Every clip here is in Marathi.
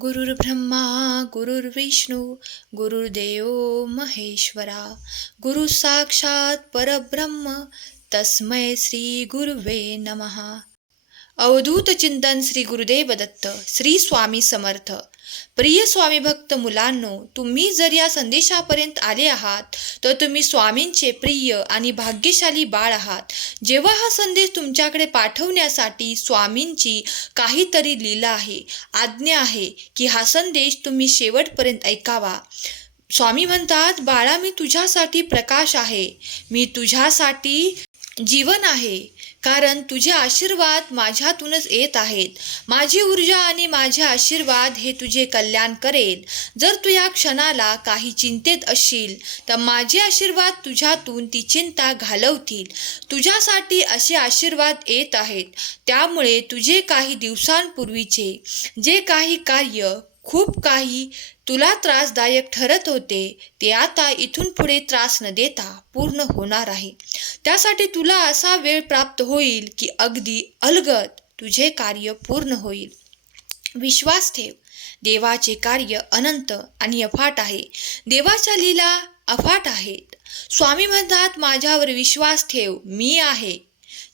गुरुर्ब्रह्मा गुरुर्विष्णू गुरुर्देव महेश्वरा गुरु साक्षात परब्रह्म तस्मै श्री गुरुवे नमहा अवधूत चिंतन श्री गुरुदेव दत्त श्री स्वामी समर्थ. प्रिय स्वामी भक्त मुलांनो तुम्ही जर या संदेशापर्यंत आले आहात तर तुम्ही स्वामींचे प्रिय आणि भाग्यशाली बाळ आहात. जेव्हा हा संदेश तुमच्याकडे पाठवण्यासाठी स्वामींची काहीतरी लीला आहे आज्ञा आहे की हा संदेश तुम्ही शेवटपर्यंत ऐकावा. स्वामी म्हणतात बाळा मी तुझ्यासाठी प्रकाश आहे. मी तुझ्यासाठी जीवन आहे. कारण तुझे आशीर्वाद माझ्यातूनच येत आहेत. माझी ऊर्जा आणि माझे आशीर्वाद हे तुझे कल्याण करेल. जर तू या क्षणाला काही चिंतेत असशील तर माझे आशीर्वाद तुझ्यातून ती चिंता घालवतील. तुझ्यासाठी असे आशीर्वाद येत आहेत. त्यामुळे तुझे काही दिवसांपूर्वीचे जे काही कार्य खूप काही तुला त्रासदायक ठरत होते ते आता इथून पुढे त्रास न देता पूर्ण होणार आहे. त्यासाठी तुला असा वेळ प्राप्त होईल की अगदी अलगद तुझे कार्य पूर्ण होईल. विश्वास ठेव देवाचे कार्य अनंत आणि अफाट आहे. देवाच्या लीला अफाट आहेत. स्वामी म्हणतात माझ्यावर विश्वास ठेव मी आहे.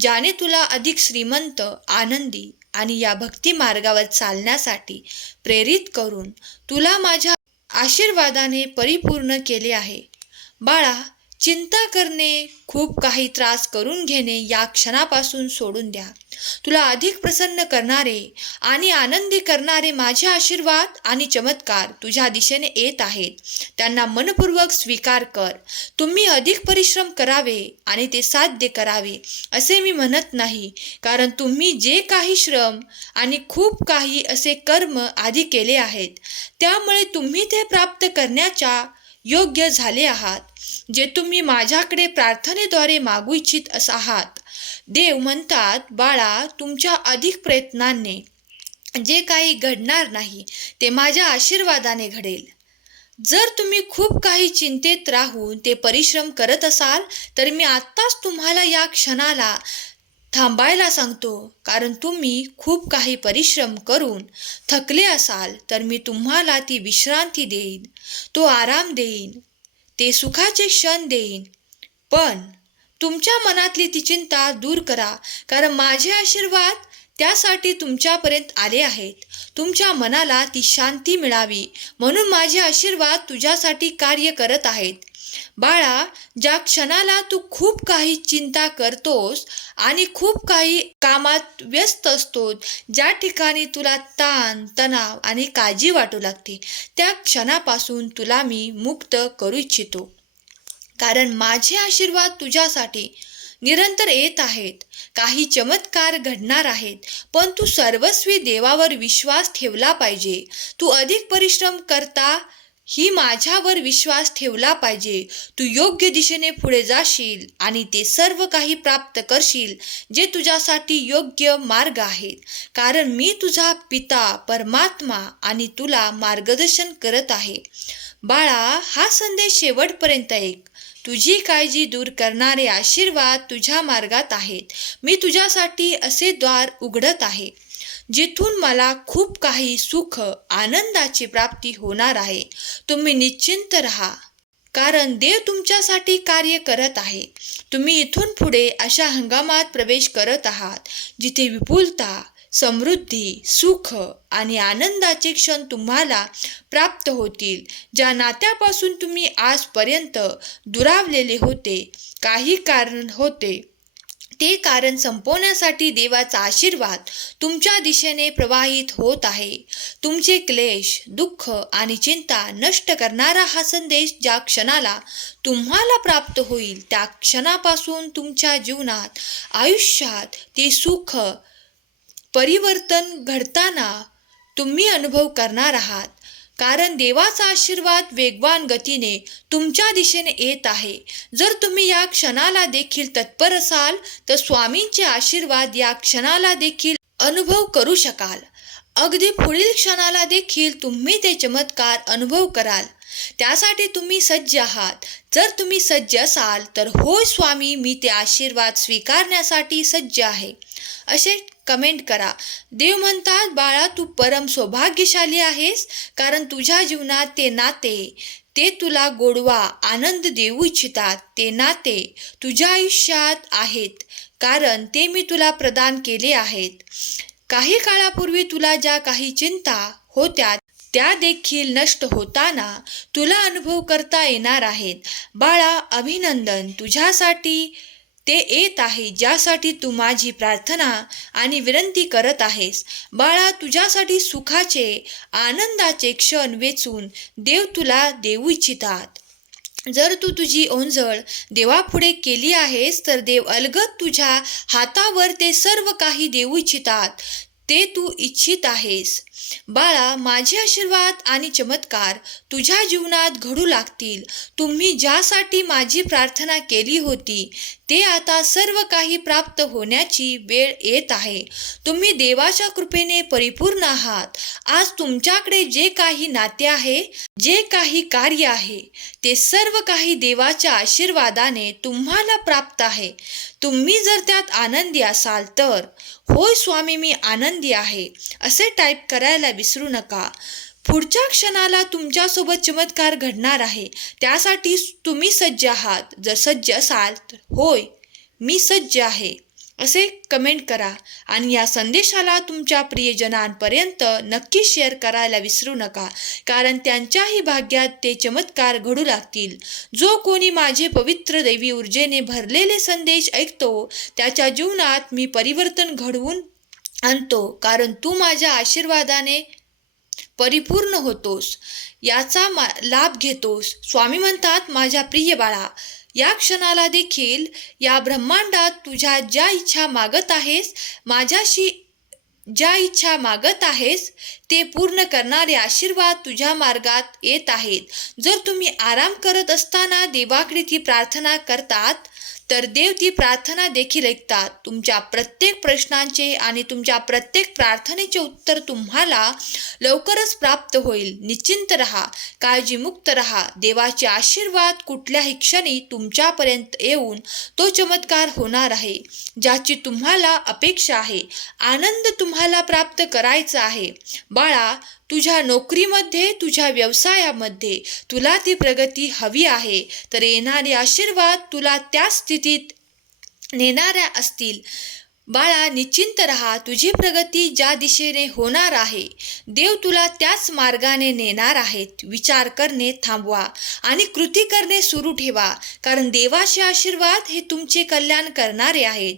ज्याने तुला अधिक श्रीमंत आनंदी आणि या भक्ती मार्गावर चालण्यासाठी प्रेरित करून तुला माझ्या आशीर्वादाने परिपूर्ण केले आहे. बाळा चिंता करणे खूप काही त्रास करून घेणे या क्षणापासून सोडून द्या. तुला अधिक प्रसन्न करणारे आणि आनंदी करणारे माझे आशीर्वाद आणि चमत्कार तुझ्या दिशेने येत आहेत. त्यांना मनपूर्वक स्वीकार कर. तुम्ही अधिक परिश्रम करावे आणि ते साध्य करावे असे मी म्हणत नाही. कारण तुम्ही जे काही श्रम आणि खूप काही असे कर्म आधी केले आहेत त्यामुळे तुम्ही ते प्राप्त करण्याच्या योग्य झाले आहात जे तुम्ही माझ्याकडे प्रार्थनेद्वारे मागू इच्छित अस आहात. देव म्हणतात बाळा तुमच्या अधिक प्रयत्नांनी जे काही घडणार नाही ते माझ्या आशीर्वादाने घडेल. जर तुम्ही खूप काही चिंतेत राहून ते परिश्रम करत असाल तर मी आत्ताच तुम्हाला या क्षणाला थांबायला सांगतो कारण तुम्ही खूप काही परिश्रम करून थकले असाल तर मी तुम्हाला ती विश्रांती देईन तो आराम देईन ते सुखाचे क्षण देईन. पण तुमच्या मनातली ती चिंता दूर करा कारण माझे आशीर्वाद त्यासाठी तुमच्यापर्यंत आले आहेत. तुमच्या मनाला ती शांती मिळावी म्हणून माझे आशीर्वाद तुझ्यासाठी कार्य करत आहेत. बाळा ज्या क्षणाला तू खूप काही चिंता करतोस आणि खूप काही कामात व्यस्त असतो ज्या ठिकाणी तुला ताण तणाव आणि काळजी वाटू लागते त्या क्षणापासून तुला मी मुक्त करू इच्छितो. कारण माझे आशीर्वाद तुझ्यासाठी निरंतर येत आहेत. काही चमत्कार घडणार आहेत पण तू सर्वस्वी देवावर विश्वास ठेवला पाहिजे. तू अधिक परिश्रम करता ही माझ्यावर विश्वास ठेवला पाहिजे. तू योग्य दिशेने पुढे जाशील आणि ते सर्व काही प्राप्त करशील जे तुझ्यासाठी योग्य मार्ग आहेत. कारण मी तुझा पिता परमात्मा आणि तुला मार्गदर्शन करत आहे. बाळा हा संदेश शेवटपर्यंत ऐक. तुझी काळजी दूर करणारे आशीर्वाद तुझ्या मार्गात आहेत. मी तुझ्यासाठी असे द्वार उघडत आहे. जिथून मला खूप काही सुख आनंदाची प्राप्ती होणार आहे. तुम्ही निश्चिंत राहा कारण देव तुमच्यासाठी कार्य करत आहे. तुम्ही इथून पुढे अशा हंगामात प्रवेश करत आहात जिथे विपुलता समृद्धी सुख आणि आनंदाचे क्षण तुम्हाला प्राप्त होतील. ज्या नात्यापासून तुम्ही आजपर्यंत दुरावलेले होते काही कारण होते. ते कारण संपवण्यासाठी देवाचा आशीर्वाद तुमच्या दिशेने प्रवाहित होत आहे. तुमचे क्लेश दुःख आणि चिंता नष्ट करणारा हा संदेश ज्या क्षणाला तुम्हाला प्राप्त होईल त्या क्षणापासून तुमच्या जीवनात आयुष्यात ते सुख परिवर्तन घडताना तुम्ही अनुभव करणार आहात. कारण देवाचा आशीर्वाद वेगवान गतीने तुमच्या दिशेने येत आहे. जर तुम्ही या क्षणाला देखील तत्पर असाल तर स्वामींचे आशीर्वाद या क्षणाला देखील अनुभव करू शकाल. अगदी पुढील क्षणाला देखील तुम्ही ते चमत्कार अनुभव कराल. त्यासाठी तुम्ही सज्ज आहात. जर तुम्ही सज्ज असाल तर होय स्वामी मी ते आशीर्वाद स्वीकारण्यासाठी सज्ज आहे. असे कमेंट करा. देव म्हणतात बाळा तू परम सौभाग्यशाली आहेस कारण तुझ्या जीवनात ते नाते ते तुला गोडवा आनंद देऊ इच्छितात ते नाते तुझ्या आयुष्यात आहेत कारण ते मी तुला प्रदान केले आहेत. काही काळापूर्वी तुला ज्या काही चिंता होत्या त्या देखील नष्ट होताना तुला अनुभव करता येणार आहेत. बाळा अभिनंदन तुझ्यासाठी ते येत आहे ज्यासाठी तू माझी प्रार्थना आणि विनंती करत आहेस. बाळा तुझ्यासाठी सुखाचे आनंदाचे क्षण वेचून देव तुला देऊ इच्छितात. जर तू तुझी ओंजळ देवापुढे केली आहेस तर देव अलगद तुझ्या हातावर ते सर्व काही देऊ इच्छितात. ते तू इच्छित आहेस. बाळा माझे आशीर्वाद आणि चमत्कार तुझ्या जीवनात घडू लागतील. तुम्ही ज्यासाठी माझी प्रार्थना केली होती ते आता सर्व काही प्राप्त होण्याची वेळ येत आहे. तुम्ही देवाच्या कृपेने परिपूर्ण आहात. आज तुमच्याकडे जे काही नाते आहे जे काही कार्य आहे ते सर्व काही देवाच्या आशीर्वादाने तुम्हाला प्राप्त आहे. तुम्ही जर त्यात आनंदी असाल तर होय स्वामी मी आनंदी आहे असे टाईप करायला विसरू नका. पुढच्या क्षणाला तुमच्यासोबत चमत्कार घडणार आहे. त्यासाठी तुम्ही सज्ज आहात. जर सज्ज असाल तर होय मी सज्ज आहे. असे कमेंट करा आणि या संदेशाला तुमच्या प्रियजनांपर्यंत नक्की शेअर करायला विसरू नका. कारण त्यांच्याही भाग्यात ते चमत्कार घडू लागतील. जो कोणी माझे पवित्र दैवी ऊर्जेने भरलेले संदेश ऐकतो त्याच्या जीवनात मी परिवर्तन घडवून आणतो. कारण तू माझ्या आशीर्वादाने परिपूर्ण होतोस. याचा मा लाभ घेतोस. स्वामी म्हणतात माझ्या प्रिय बाळा या क्षणाला देखील या ब्रह्मांडात तुझ्या ज्या इच्छा मागत आहेस माझ्याशी ज्या इच्छा मागत आहेस ते पूर्ण करणारे आशीर्वाद तुझ्या मार्गात येत आहेत. जर तुम्ही आराम करत असताना देवाकडे ती प्रार्थना करतात तर देव ती प्रार्थना देखील ऐकतात. तुमच्या प्रत्येक प्रश्नांचे आणि तुमच्या प्रत्येक प्रार्थनेचे उत्तर तुम्हाला लवकरच प्राप्त होईल. निश्चिंत रहा काळजीमुक्त रहा. देवाचे आशीर्वाद कुठल्याही क्षणी तुमच्यापर्यंत येऊन तो चमत्कार होणार आहे. ज्याची तुम्हाला अपेक्षा आहे. आनंद तुम्हाला प्राप्त करायचा आहे. बाळा तुझ्या नोकरीमध्ये तुझ्या व्यवसायामध्ये तुला ती प्रगती हवी आहे. तर येणारे आशीर्वाद तुला त्या स्थितीत नेणाऱ्या असतील. बाळा निश्चिंत रहा. तुझी प्रगती ज्या दिशेने होणार आहे देव तुला त्याच मार्गाने नेणार आहेत. विचार करणे थांबवा आणि कृती करणे सुरू ठेवा कारण देवाचे आशीर्वाद हे तुमचे कल्याण करणारे आहेत.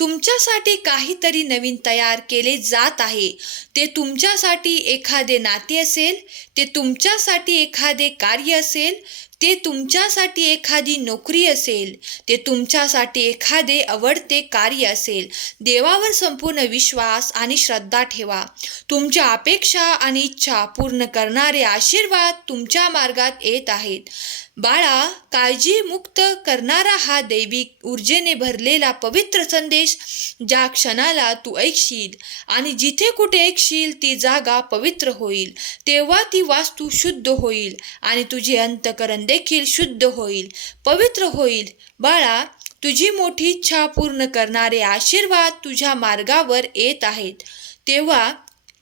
तुमच्यासाठी काहीतरी नवीन तयार केले जात आहे. ते तुमच्यासाठी एखादे नाते असेल ते तुमच्यासाठी एखादे कार्य असेल ते तुमच्यासाठी एखादी नोकरी असेल ते तुमच्यासाठी एखादे आवडते कार्य असेल देवावर संपूर्ण विश्वास आणि श्रद्धा ठेवा. तुमच्या अपेक्षा आणि इच्छा पूर्ण करणारे आशीर्वाद तुमच्या मार्गात येत आहेत. बाळा काळजीमुक्त करणारा हा दैविक ऊर्जेने भरलेला पवित्र संदेश ज्या क्षणाला तू ऐकशील आणि जिथे कुठे ऐकशील ती जागा पवित्र होईल. तेव्हा ती वास्तू शुद्ध होईल आणि तुझे अंतकरण देखील शुद्ध होईल पवित्र होईल. बाळा तुझी मोठी इच्छा पूर्ण करणारे आशीर्वाद तुझ्या मार्गावर येत आहेत. तेव्हा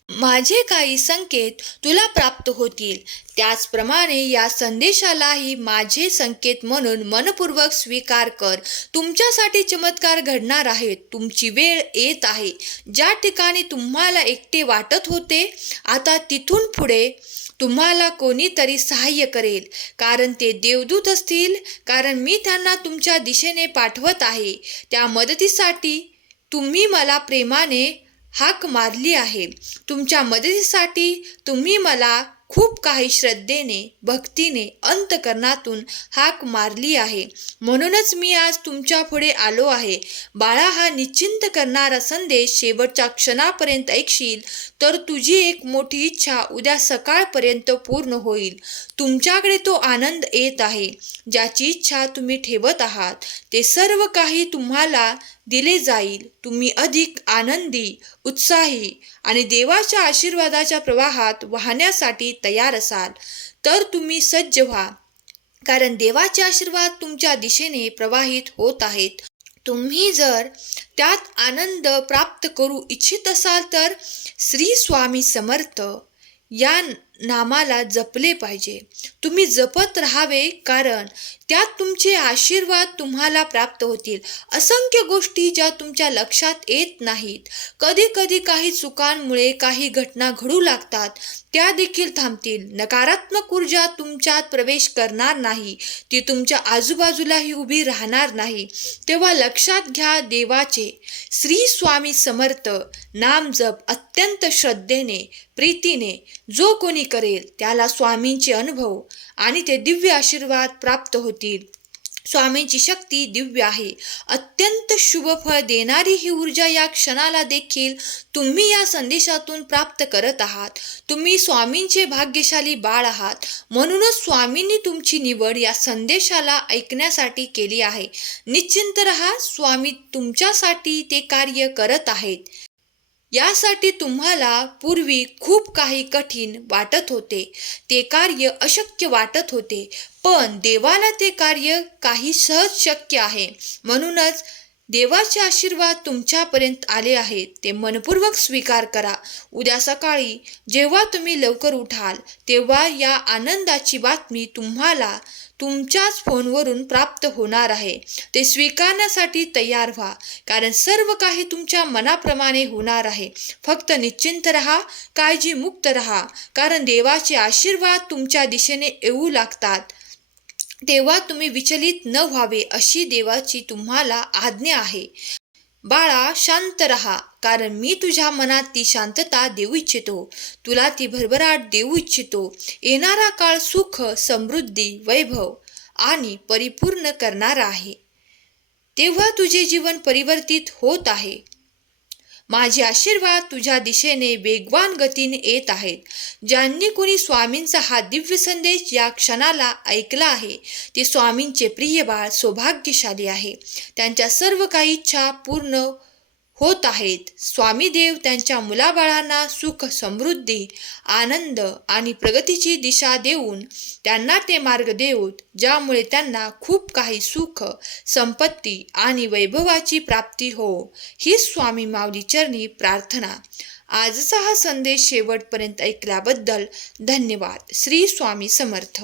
माझे काही संकेत तुला प्राप्त होतील. त्याचप्रमाणे या संदेशालाही माझे संकेत म्हणून मनपूर्वक स्वीकार कर. तुमच्यासाठी चमत्कार घडणार आहेत. तुमची वेळ येत आहे. ज्या ठिकाणी तुम्हाला एकटे वाटत होते आता तिथून पुढे तुम्हाला कोणीतरी सहाय्य करेल. कारण ते देवदूत असतील कारण मी त्यांना तुमच्या दिशेने पाठवत आहे. त्या मदतीसाठी तुम्ही मला प्रेमाने हाक मारली आहे. तुमच्या मदतीसाठी तुम्ही मला खूप काही श्रद्धेने भक्तीने अंतकरणातून हाक मारली आहे. म्हणूनच मी आज तुमच्यापुढे आलो आहे. बाळा हा निश्चिंत करणारा संदेश शेवटच्या क्षणापर्यंत ऐकशील तर तुझी एक मोठी इच्छा उद्या सकाळपर्यंत पूर्ण होईल. तुमच्याकडे तो आनंद येत आहे. ज्याची इच्छा तुम्ही ठेवत आहात ते सर्व काही तुम्हाला दिले जाईल. तुम्ही अधिक आनंदी उत्साही आणि देवाच्या आशीर्वादाच्या प्रवाहात वाहण्यासाठी तयार असाल. तर तुम्ही सज्ज व्हा. कारण देवाचे आशीर्वाद तुमच्या दिशेने प्रवाहित होत आहेत. तुम्ही जर त्यात आनंद प्राप्त करू इच्छित असाल तर श्री स्वामी समर्थ. या नामाला जपले पाहिजे. तुम्ही जपत राहावे कारण त्यात तुमचे आशीर्वाद तुम्हाला प्राप्त होतील. असंख्य गोष्टी ज्या तुमच्या लक्षात येत नाहीत. कधी कधी काही चुकांमुळे काही घटना घडू लागतात. त्या देखील थांबतील. नकारात्मक ऊर्जा तुमच्यात प्रवेश करणार नाही. ती तुमच्या आजूबाजूलाही उभी राहणार नाही. तेव्हा लक्षात घ्या देवाचे. श्री स्वामी समर्थ. नाम जप अत्यंत श्रद्धेने. प्रीतीने जो कोणी करेल त्याला स्वामींचे अनुभव आणि ते दिव्य आशीर्वाद प्राप्त होतील. स्वामींची शक्ती दिव्य आहे. अत्यंत शुभ फळ देणारी ही ऊर्जा या क्षणाला देखील तुम्ही या संदेशातून प्राप्त करत आहात. तुम्ही स्वामींचे भाग्यशाली बाळ आहात. म्हणूनच स्वामींनी तुमची निवड या संदेशाला ऐकण्यासाठी केली आहे. निश्चिंत रहा स्वामी तुमच्यासाठी ते कार्य करत आहेत. यासाठी तुम्हाला पूर्वी खूप काही कठीण वाटत होते. ते कार्य अशक्य वाटत होते. पण देवाला ते कार्य काही सहज शक्य आहे. म्हणूनच देवाचे आशीर्वाद तुमच्यापर्यंत आले आहेत. ते मनपूर्वक स्वीकार करा. उद्या सकाळी जेव्हा तुम्ही लवकर उठाल तेव्हा या आनंदाची बातमी तुम्हाला तुमच्याच फोनवरून प्राप्त होणार आहे. ते स्वीकारण्यासाठी तयार व्हा. कारण सर्व काही तुमच्या मनाप्रमाणे होणार आहे. फक्त निश्चिंत रहा काळजीमुक्त रहा. कारण देवाचे आशीर्वाद तुमच्या दिशेने येऊ लागतात. तेव्हा तुम्ही विचलित न व्हावे अशी देवाची तुम्हाला आज्ञा आहे. बाळा शांत रहा कारण मी तुझ्या मनात ती शांतता देऊ इच्छितो. तुला ती भरभराट देऊ इच्छितो. येणारा काळ सुख समृद्धी वैभव आणि परिपूर्ण करणारा आहे. तेव्हा तुझे जीवन परिवर्तित होत आहे. माझे आशीर्वाद तुझ्या दिशेने वेगवान गतीने येत आहेत. ज्यांनी कोणी स्वामींचा हा दिव्य संदेश या क्षणाला ऐकला आहे ते स्वामींचे प्रिय बाळ सौभाग्यशाली आहे. त्यांच्या सर्व काही इच्छा पूर्ण होत आहेत. स्वामी देव त्यांच्या मुलाबाळांना सुख समृद्धी आनंद आणि प्रगतीची दिशा देऊन त्यांना ते मार्ग देऊत ज्यामुळे त्यांना खूप काही सुख संपत्ती आणि वैभवाची प्राप्ती हो. ही स्वामी माऊली चरणी प्रार्थना. आजचा हा संदेश शेवटपर्यंत ऐकल्याबद्दल धन्यवाद. श्री स्वामी समर्थ.